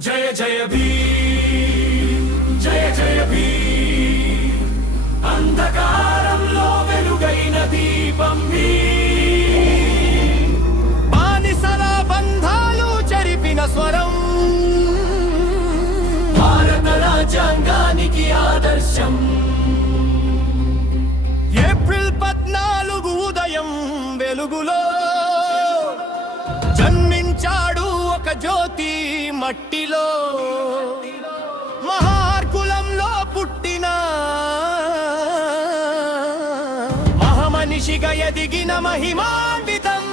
జయ జయ భీమ్ జయ జయ భీమ్ అంధకారంలో వెలుగైన దీపం భీమ్ బానిసల బంధాలు చెరిపిన స్వరం భారత రాజ్యాంగానికి ఆదర్శం ఏప్రిల్ 14 ఉదయం వెలుగులో జన్మించాడు ఒక జ్యోతి మట్టిలో మహార్కులంలో పుట్టిన మహామనిషిగా ఎదిగిన మహిమాన్వితం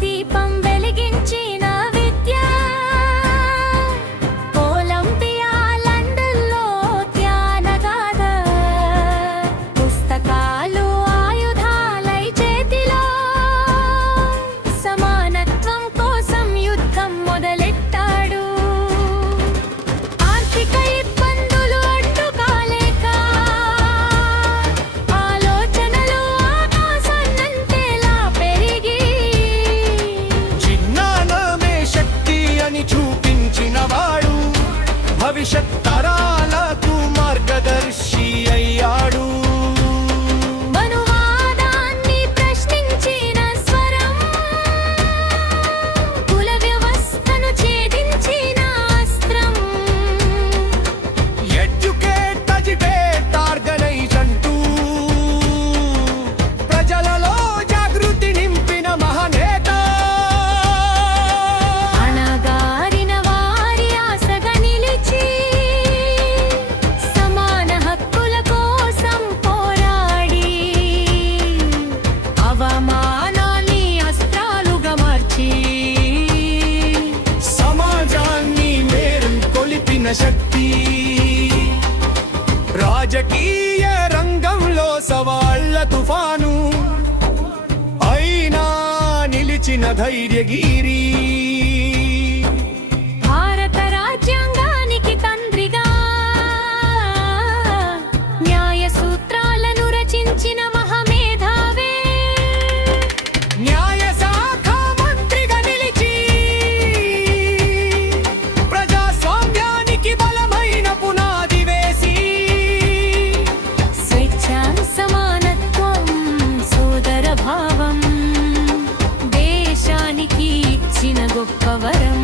దీపం వెలిగించిన విద్య కొలంబియా లండన్లో ధ్యానగాథ పుస్తకాలు ఆయుధాలై చేతిలో సమానత్వం కోసం యుద్ధం మొదలెట్టాడు ఆర్థిక ఇబ్బందులు అడ్డుకాలేక ఆలోచనలు ఆకాశాన్నంతేలా పెరిగి చూపించినవాడు భవిష్యత్ తరాలకు మార్గదర్శి అయ్యాడు మనువాదాన్ని ప్రశ్నించిన స్వరం కుల వ్యవస్థను ఛేదించిన అస్త్రం ఎడ్యుకేట్ అజిటేట్ ఆర్గనైజ్ అంటూ ప్రజలలో జాగృతి నింపిన మహనేత శక్తి రాజకీయ రంగంలో సవాళ్ల తుఫాను అయినా నిలిచిన ధైర్యగిరి భారత రాజ్యాంగానికి తండ్రిగా న్యాయ సూత్రాలను రచించిన మహామేధావే న్యాయ శాఖ మంత్రిగా నిలిచి బలమైన పునాది వేసి స్వేచ్ఛ సమానత్వం సోదర భావం దేశానికి ఇచ్చిన గొప్ప వరం